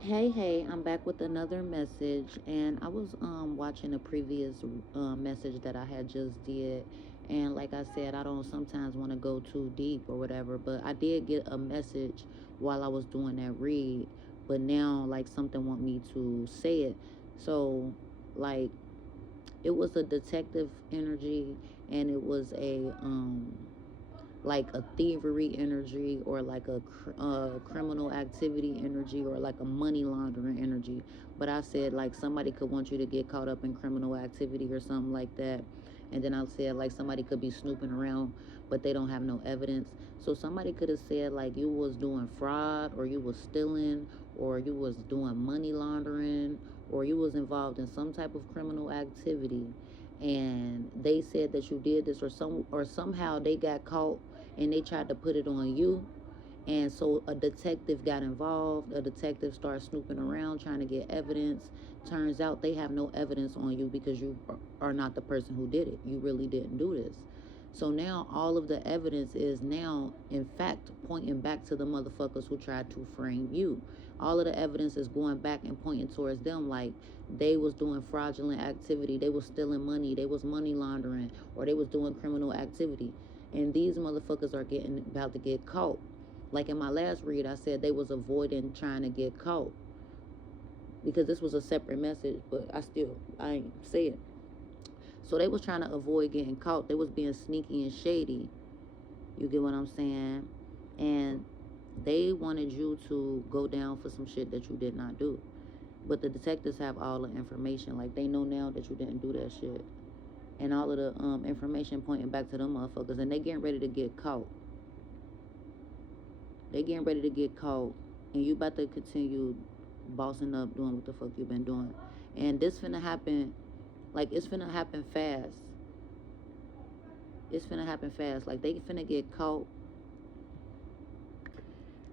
Hey, I'm back with another message, and I was watching a previous message that I had just did, and like I said, I don't sometimes want to go too deep or whatever, but I did get a message while I was doing that read, but now like something want me to say it, so like it was a detective energy, and it was a like a thievery energy, or like a criminal activity energy, or like a money laundering energy. But I said like somebody could want you to get caught up in criminal activity or something like that. And then I said like somebody could be snooping around, but they don't have no evidence. So somebody could have said like you was doing fraud, or you was stealing, or you was doing money laundering, or you was involved in some type of criminal activity, and they said that you did this, or somehow they got caught and they tried to put it on you. And so a detective got involved. A detective started snooping around trying to get evidence. Turns out they have no evidence on you because you are not the person who did it. You really didn't do this. So now all of the evidence is now, in fact, pointing back to the motherfuckers who tried to frame you. All of the evidence is going back and pointing towards them, like they was doing fraudulent activity, they was stealing money, they was money laundering, or they was doing criminal activity. And these motherfuckers are getting about to get caught. Like in my last read, I said they was avoiding trying to get caught because this was a separate message, but I ain't say it. So they was trying to avoid getting caught. They was being sneaky and shady. You get what I'm saying? And they wanted you to go down for some shit that you did not do. But the detectives have all the information. Like they know now that you didn't do that shit. And all of the information pointing back to them motherfuckers. And they getting ready to get caught. They getting ready to get caught. And you about to continue bossing up, doing what the fuck you been doing. And this finna happen, like it's finna happen fast. It's finna happen fast. Like they finna get caught.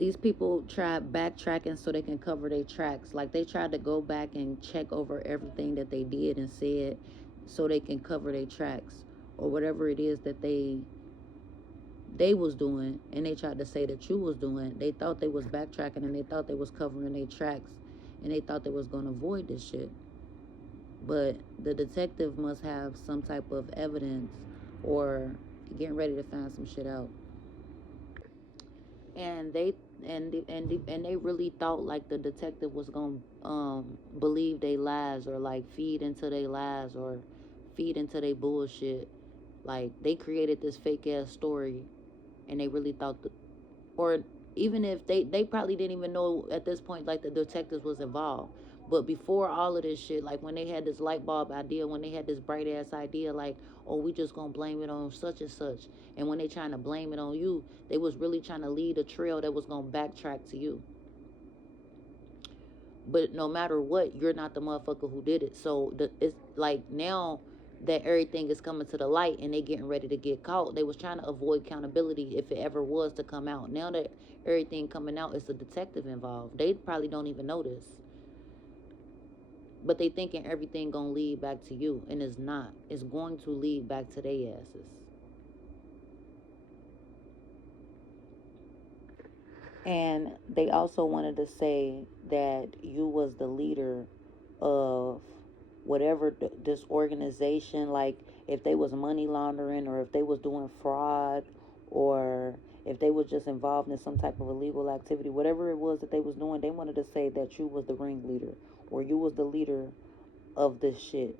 These people tried backtracking so they can cover their tracks. Like they tried to go back and check over everything that they did and said so they can cover their tracks, or whatever it is that they was doing, and they tried to say that you was doing. They thought they was backtracking, and they thought they was covering their tracks, and they thought they was gonna avoid this shit. But the detective must have some type of evidence, or getting ready to find some shit out. And they really thought like the detective was gonna believe they lies, or like feed into their lies, or feed into their bullshit. Like they created this fake ass story, and they really thought or even if they probably didn't even know at this point like the detectives was involved. But before all of this shit, like when they had this light bulb idea, when they had this bright ass idea, like, oh, we just gonna blame it on such and such, and when they trying to blame it on you, they was really trying to lead a trail that was gonna backtrack to you. But no matter what, you're not the motherfucker who did it. So it's like now that everything is coming to the light and they getting ready to get caught, they was trying to avoid accountability if it ever was to come out. Now that everything coming out, it's a detective involved. They probably don't even know this, but they thinking everything gonna lead back to you, and it's not. It's going to lead back to their asses. And they also wanted to say that you was the leader of whatever this organization, like if they was money laundering, or if they was doing fraud, or if they was just involved in some type of illegal activity, whatever it was that they was doing, they wanted to say that you was the ringleader, or you was the leader of this shit,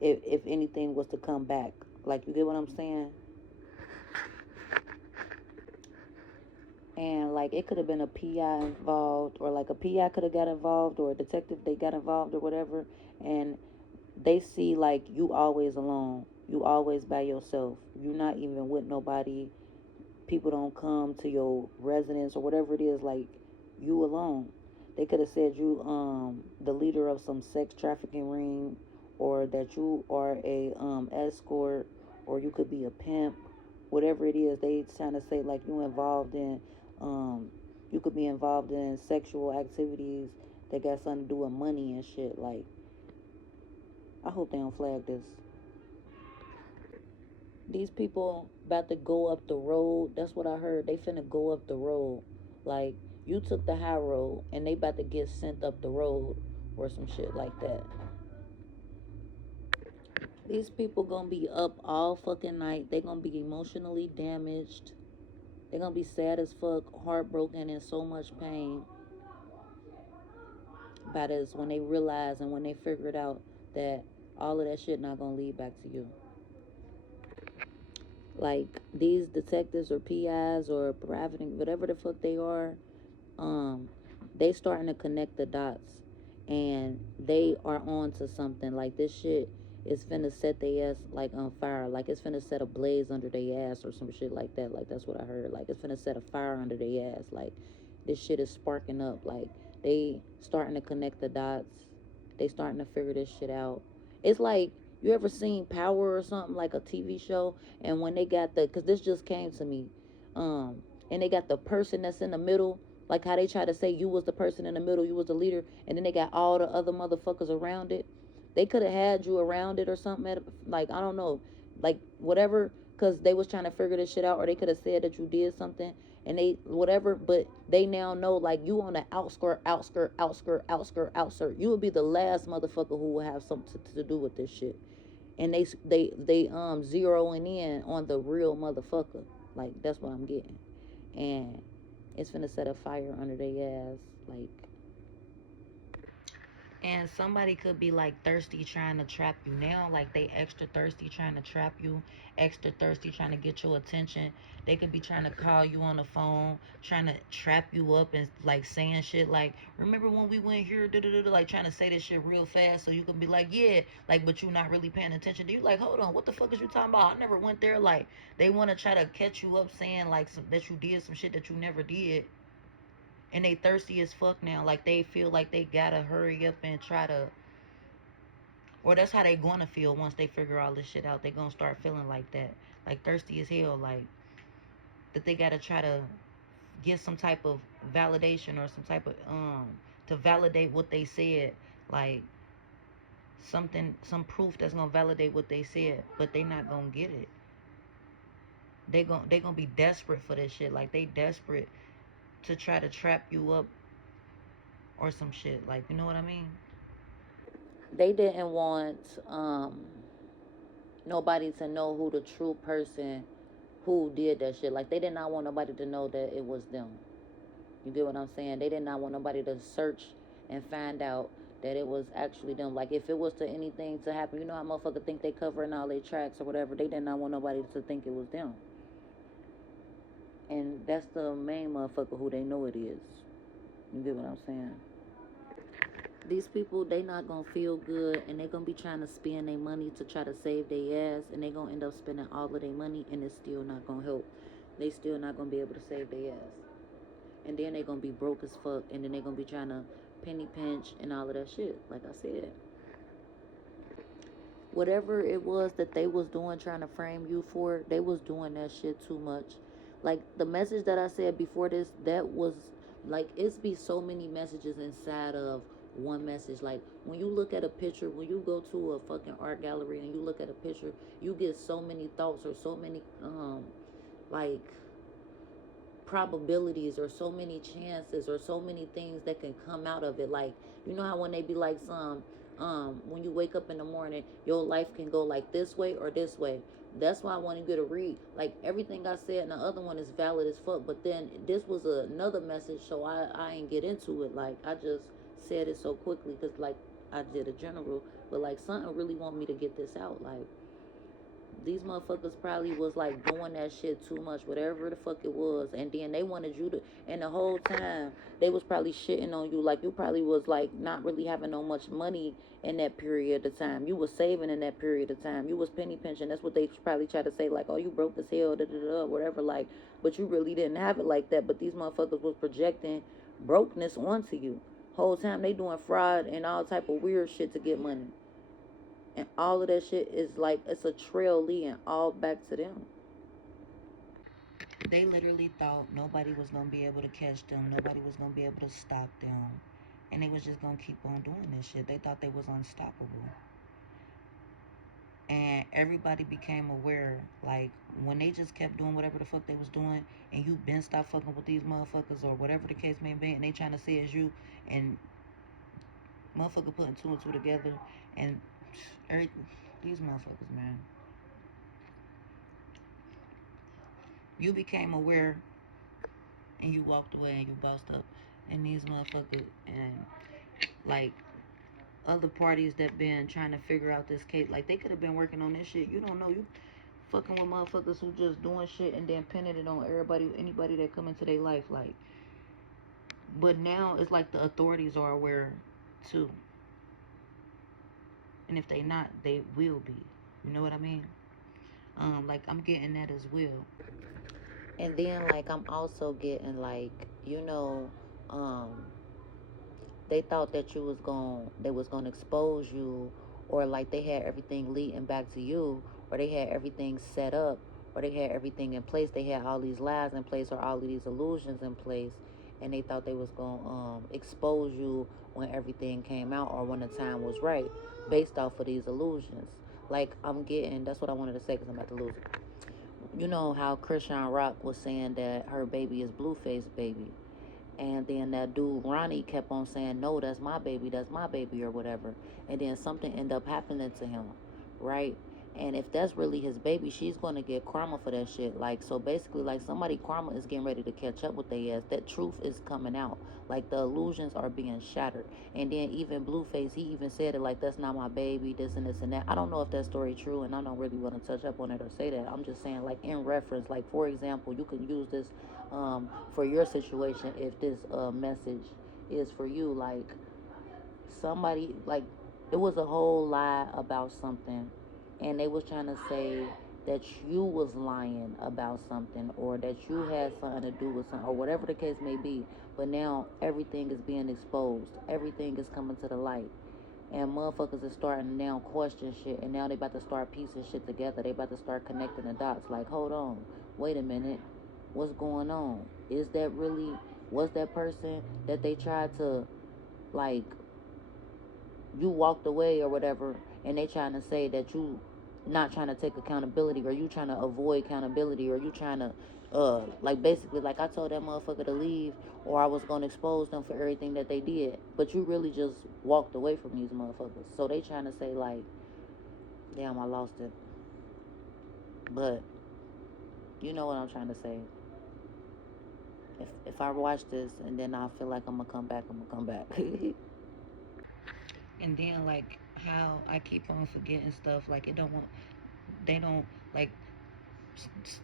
if anything was to come back. Like, you get what I'm saying? And like it could have been a PI involved, or like a PI could have got involved, or a detective they got involved, or whatever. And they see like you always alone, you always by yourself, you not even with nobody, people don't come to your residence or whatever it is, like you alone. They could have said you the leader of some sex trafficking ring, or that you are a escort, or you could be a pimp, whatever it is. They trying to say like you involved in um you could be involved in sexual activities that got something to do with money and shit. Like, I hope they don't flag this. These people about to go up the road. That's what I heard. They finna go up the road. Like, You took the high road and they about to get sent up the road or some shit like that. These people gonna be up all fucking night. They gonna be emotionally damaged. They gonna be sad as fuck, heartbroken, and so much pain by this when they realize and when they figure it out that all of that shit not gonna lead back to you. Like these detectives or PIs or private, whatever the fuck they are, um, they starting to connect the dots, and they are on to something. Like this shit is finna set their ass like on fire. Like it's finna set a blaze under their ass or some shit like that. Like that's what I heard. Like it's finna set a fire under their ass. Like this shit is sparking up. Like they starting to connect the dots. They starting to figure this shit out. It's like you ever seen Power or something, like a TV show, and when they got the, cause this just came to me, and they got the person that's in the middle, like how they try to say you was the person in the middle, you was the leader, and then they got all the other motherfuckers around it. They could have had you around it or something, like I don't know, like whatever, cause they was trying to figure this shit out, or they could have said that you did something, and they whatever, but they now know like you on the outskirt. You would be the last motherfucker who will have something to do with this shit, and they zeroing in on the real motherfucker. Like that's what I'm getting, and it's finna set a fire under their ass. Like, and somebody could be like thirsty trying to trap you now. Like they extra thirsty trying to trap you, extra thirsty trying to get your attention. They could be trying to call you on the phone, trying to trap you up and like saying shit like, remember when we went here, like trying to say this shit real fast so you can be like, yeah, like, but you not really paying attention. You like, hold on, what the fuck is you talking about? I never went there. Like they want to try to catch you up saying like that you did some shit that you never did, and they thirsty as fuck now. Like they feel like they gotta hurry up and try to, or that's how they gonna feel once they figure all this shit out. They gonna start feeling like that, like thirsty as hell, like that they gotta try to get some type of validation or some type of to validate what they said, like something, some proof that's gonna validate what they said, but they not gonna get it. They gonna be desperate for this shit. Like they desperate to try to trap you up or some shit. Like you know what I mean? They didn't want nobody to know who the true person who did that shit. Like they did not want nobody to know that it was them. You get what I'm saying? They did not want nobody to search and find out that it was actually them. Like if it was to anything to happen, you know how motherfuckers think they covering all their tracks or whatever. They did not want nobody to think it was them. And that's the main motherfucker who they know it is. You get what I'm saying? These people, they not gonna feel good, and they gonna be trying to spend their money to try to save their ass, and they gonna end up spending all of their money, and it's still not gonna help. They still not gonna be able to save their ass, and then they gonna be broke as fuck, and then they gonna be trying to penny pinch and all of that shit. Like I said, whatever it was that they was doing trying to frame you for, they was doing that shit too much. Like the message that I said before this, that was like, it's be so many messages inside of one message. Like when you look at a picture, when you go to a fucking art gallery and you look at a picture, you get so many thoughts or so many like probabilities or so many chances or so many things that can come out of it. Like you know how when they be like some when you wake up in the morning, your life can go like this way or this way. That's why I want you to read. Like everything I said in the other one is valid as fuck, but then this was another message, so I ain't get into it. Like I just said it so quickly because like I did a general, but like something really want me to get this out. Like these motherfuckers probably was like doing that shit too much, whatever the fuck it was, and then they wanted you to, and the whole time they was probably shitting on you. Like you probably was like not really having no much money in that period of time. You was saving in that period of time. You was penny pinching. That's what they probably try to say, like, oh, you broke as hell, da da da, whatever. Like, but you really didn't have it like that. But these motherfuckers was projecting brokenness onto you. Whole time they doing fraud and all type of weird shit to get money. And all of that shit is like, it's a trail leading all back to them. They literally thought nobody was gonna be able to catch them, nobody was gonna be able to stop them, and they was just gonna keep on doing this shit. They thought they was unstoppable. and everybody became aware. Like when they just kept doing whatever the fuck they was doing, and you been stopped fucking with these motherfuckers or whatever the case may be, and they trying to say it's you, and motherfucker putting two and two together, and every, these motherfuckers, man. You became aware and you walked away and you bossed up, and these motherfuckers and like other parties that been trying to figure out this case, like they could have been working on this shit. You don't know. You fucking with motherfuckers who just doing shit and then pinning it on everybody, anybody that come into their life, like. But now it's like the authorities are aware too, and if they not, they will be. You know what I mean? Like I'm getting that as well. And then like I'm also getting like, you know, um, they thought that they was gonna expose you, or like they had everything leading back to you, or they had everything set up, or they had everything in place. They had all these lies in place or all of these illusions in place, and they thought they was gonna expose you when everything came out or when the time was right, based off of these illusions. Like I'm getting, that's what I wanted to say because I'm about to lose it. You know how Christian Rock was saying that her baby is Blueface baby. And then that dude Ronnie kept on saying, "No, that's my baby," or whatever. And then something ended up happening to him, right? And if that's really his baby, she's gonna get karma for that shit. Like, so basically, like somebody karma is getting ready to catch up with their ass. That truth is coming out. Like the illusions are being shattered. And then even Blueface, he even said it like, "That's not my baby," this and this and that. I don't know if that story true, and I don't really want to touch up on it or say that. I'm just saying, like in reference, like for example, you can use this for your situation if this message is for you. Like somebody, like it was a whole lie about something, and they was trying to say that you was lying about something, or that you had something to do with something, or whatever the case may be. But now everything is being exposed, everything is coming to the light, and motherfuckers is starting to now question shit, and now they about to start piecing shit together. They about to start connecting the dots. Like, hold on, wait a minute, what's going on? Is that really, was that person that they tried to, like, you walked away or whatever, and they trying to say that you not trying to take accountability, or you trying to avoid accountability, or you trying to like basically like I told that motherfucker to leave, or I was gonna expose them for everything that they did, but you really just walked away from these motherfuckers. So they trying to say like, damn, I lost it. But you know what I'm trying to say. If I watch this and then I feel like I'm gonna come back, I'm gonna come back. And then like how I keep on forgetting stuff, like it don't want, they don't, like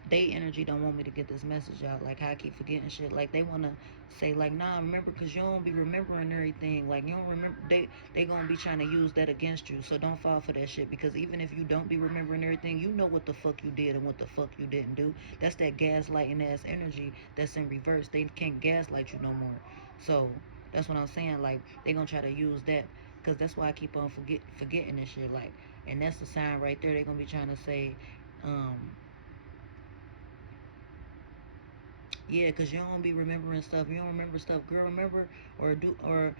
they energy don't want me to get this message out. Like how I keep forgetting shit. Like they wanna say like, nah, remember, cause you don't be remembering everything. Like you don't remember. They gonna be trying to use that against you. So don't fall for that shit. Because even if you don't be remembering everything, you know what the fuck you did and what the fuck you didn't do. That's that gaslighting ass energy that's in reverse. They can't gaslight you no more. So that's what I'm saying. Like they gonna try to use that. Cause that's why I keep on forgetting this shit. Like, and that's the sign right there. They gonna be trying to say, um, yeah, cause you don't be remembering stuff. You don't remember stuff, girl. Remember or do or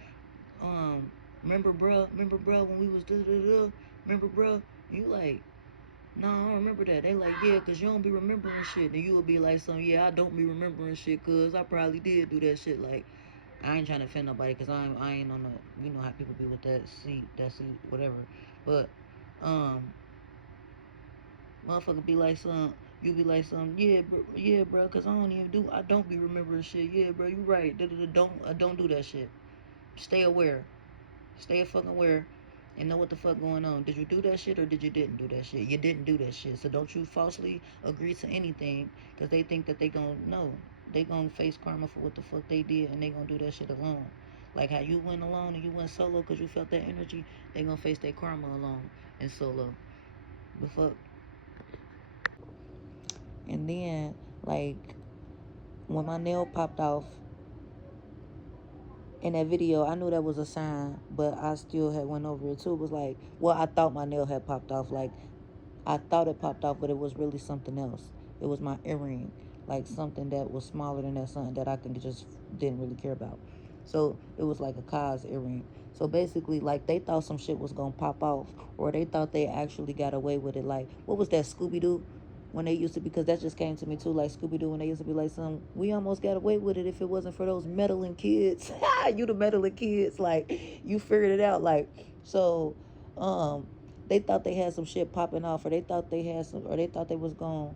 um remember, bruh, when we was da da da. Remember, bruh. You like, no, I don't remember that. They like, yeah, cause you don't be remembering shit. And you will be like, some, yeah, I don't be remembering shit, cause I probably did do that shit. Like, I ain't trying to offend nobody, cause I ain't on the, you know how people be with that seat, whatever. But motherfucker be like some, you be like some, yeah, bro, cause I don't be remembering shit. Yeah, bro, you right. Don't do that shit. Stay aware, stay fucking aware, and know what the fuck going on. Did you do that shit or did you didn't do that shit? You didn't do that shit. So don't you falsely agree to anything, cause they think that they gonna know. They gonna face karma for what the fuck they did, and they gonna do that shit alone. Like how you went alone and you went solo cause you felt that energy. They gonna face their karma alone and solo. The fuck. And then, like, when my nail popped off in that video, I knew that was a sign, but I still had went over it too. It was like, well, I thought my nail had popped off. Like, I thought it popped off, but it was really something else. It was my earring, like something that was smaller than that, something that I just didn't really care about. So it was like a Kaz earring. So basically, like they thought some shit was gonna pop off, or they thought they actually got away with it. Like what was that Scooby Doo? When they used to, because that just came to me too, like Scooby Doo, when they used to be like, "Some we almost got away with it if it wasn't for those meddling kids." You the meddling kids, like you figured it out, like so. Um, they thought they had some shit popping off, or they thought they had some, or they thought they was gonna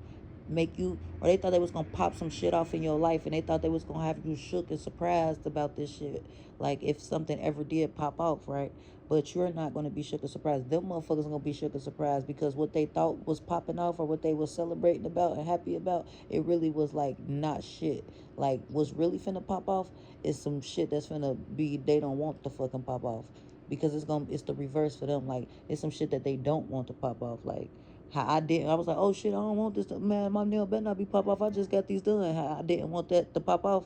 make you, or they thought they was gonna pop some shit off in your life, and they thought they was gonna have you shook and surprised about this shit. Like if something ever did pop off, right? But you're not gonna be shook and surprised. Them motherfuckers gonna be shook and surprised because what they thought was popping off or what they was celebrating about and happy about, it really was like not shit. Like what's really finna pop off is some shit that's finna be they don't want to fucking pop off because it's the reverse for them. Like it's some shit that they don't want to pop off. Like how I didn't. I was like, oh shit, I don't want this to, man. My nail better not be pop off. I just got these done. How I didn't want that to pop off.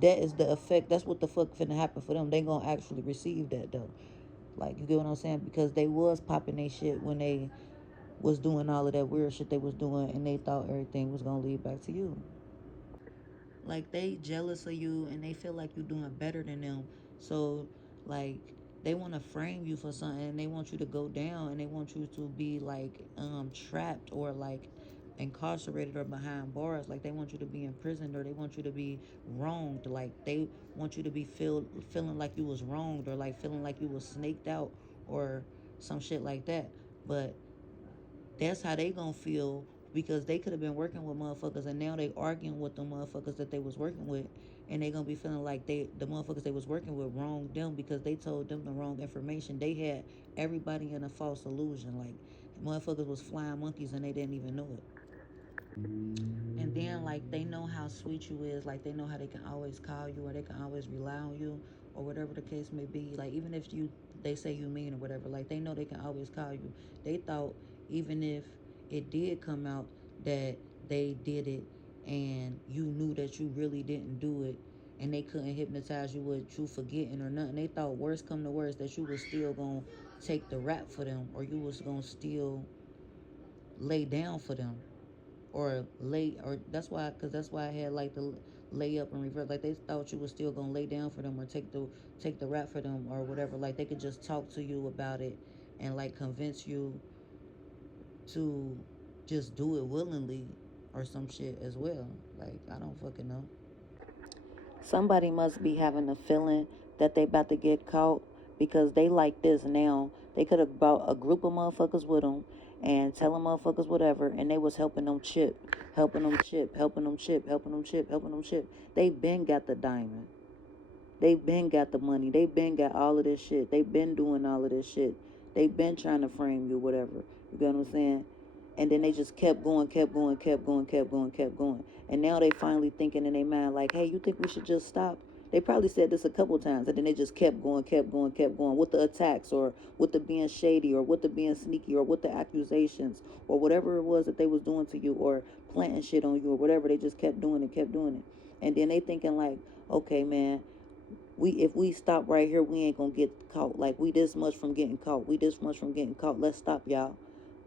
That is the effect. That's what the fuck finna happen for them. They gonna actually receive that though. Like you get what I'm saying? Because they was popping their shit when they was doing all of that weird shit they was doing, and they thought everything was gonna lead back to you. Like they jealous of you and they feel like you're doing better than them. So like they want to frame you for something and they want you to go down and they want you to be like trapped or like incarcerated or behind bars. Like they want you to be imprisoned or they want you to be wronged. Like they want you to be feeling like you was wronged or like feeling like you was snaked out or some shit like that. But that's how they gonna feel because they could have been working with motherfuckers and now they arguing with the motherfuckers that they was working with, and they gonna be feeling like the motherfuckers they was working with wronged them because they told them the wrong information. They had everybody in a false illusion. Like motherfuckers was flying monkeys and they didn't even know it. And then like they know how sweet you is, like they know how they can always call you or they can always rely on you or whatever the case may be. Like even if you they say you mean or whatever, like they know they can always call you. They thought even if it did come out that they did it and you knew that you really didn't do it and they couldn't hypnotize you with you forgetting or nothing, they thought worst come to worst that you was still gonna take the rap for them or you was gonna still lay down for them or lay or that's why I had like the lay up and reverse. Like they thought you was still gonna lay down for them or take the rap for them or whatever. Like they could just talk to you about it and like convince you to just do it willingly or some shit as well. Like I don't fucking know. Somebody must be having a feeling that they about to get caught because they like this now. They could have brought a group of motherfuckers with them and tell them motherfuckers whatever, and they was helping them chip, helping them chip, helping them chip, helping them chip, helping them chip. They been got the diamond. They been got the money. They been got all of this shit. They been doing all of this shit. They been trying to frame you, whatever. You get what I'm saying? And then they just kept going, kept going, kept going, kept going, kept going. And now they finally thinking in their mind like, hey, you think we should just stop? They probably said this a couple times, and then they just kept going, kept going, kept going with the attacks, or with the being shady, or with the being sneaky, or with the accusations, or whatever it was that they was doing to you, or planting shit on you, or whatever. They just kept doing it, kept doing it, and then they thinking like, okay, man, we if we stop right here, we ain't gonna get caught. Like we this much from getting caught. We this much from getting caught. Let's stop, y'all.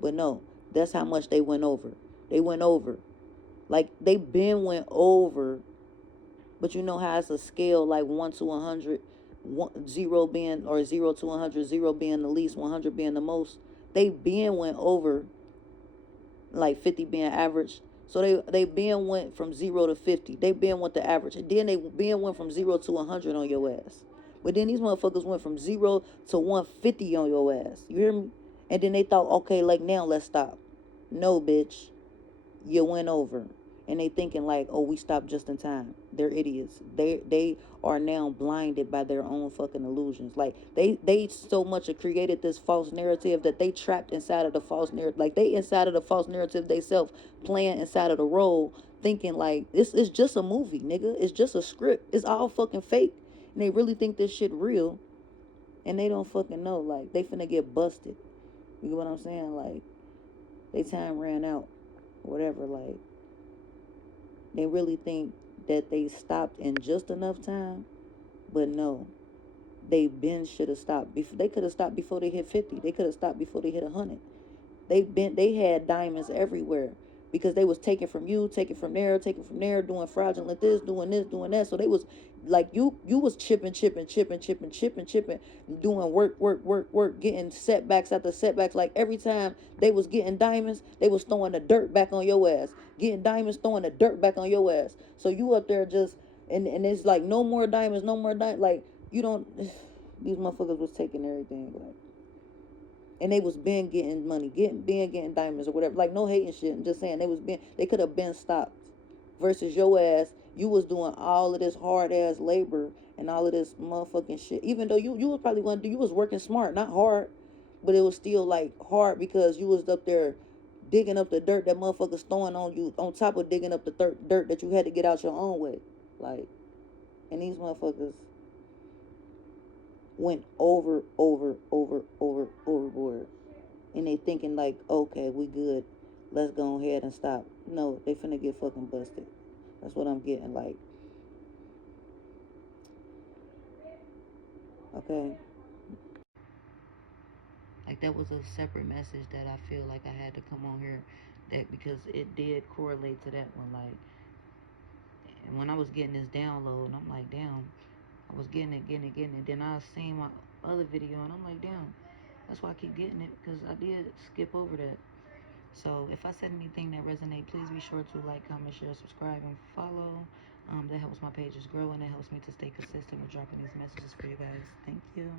But no, that's how much they went over. They went over. Like they been went over. But you know how it's a scale like 1 to 100, zero being or 0 to 100, zero being the least, 100 being the most. They been went over like 50 being average. So they been went from 0 to 50. They been went the average. And then they been went from 0 to 100 on your ass. But then these motherfuckers went from 0 to 150 on your ass. You hear me? And then they thought, okay, like now let's stop. No, bitch, you went over, and they thinking like, oh, we stopped just in time. They're idiots. They are now blinded by their own fucking illusions. Like they so much have created this false narrative that they trapped inside of the false narrative. Like they inside of the false narrative they self, playing inside of the role, thinking like this is just a movie, nigga. It's just a script. It's all fucking fake, and they really think this shit real, and they don't fucking know. Like they finna get busted. You get what I'm saying? Like they time ran out, whatever. Like they really think that they stopped in just enough time, but no, they been should have stopped. They could have stopped before they hit 50. They could have stopped before they hit 100. They had diamonds everywhere. because they was taking from you, taking from there, doing fraudulent this, doing that. So they was like you was chipping, doing work, getting setbacks after setbacks. Like every time they was getting diamonds, they was throwing the dirt back on your ass. Getting diamonds, throwing the dirt back on your ass. So you up there just and it's like no more diamonds, no more diamonds. Like you don't. These motherfuckers was taking everything like. And they was been getting money, getting diamonds or whatever. Like no hating shit. I'm just saying they could have been stopped. Versus your ass, you was doing all of this hard ass labor and all of this motherfucking shit. Even though you was probably gonna do, you was working smart, not hard, but it was still like hard because you was up there digging up the dirt that motherfuckers throwing on you, on top of digging up the dirt that you had to get out your own way. Like, and these motherfuckers went overboard. And they thinking like, okay, we good. Let's go ahead and stop. No, they finna get fucking busted. That's what I'm getting like. Okay. Like that was a separate message that I feel like I had to come on here, that because it did correlate to that one. Like, and when I was getting this download, and I'm like, damn, I was getting it. Then I seen my other video, and I'm like, damn, that's why I keep getting it, because I did skip over that. So if I said anything that resonate, please be sure to like, comment, share, subscribe, and follow. That helps my pages grow, and it helps me to stay consistent with dropping these messages for you guys. Thank you.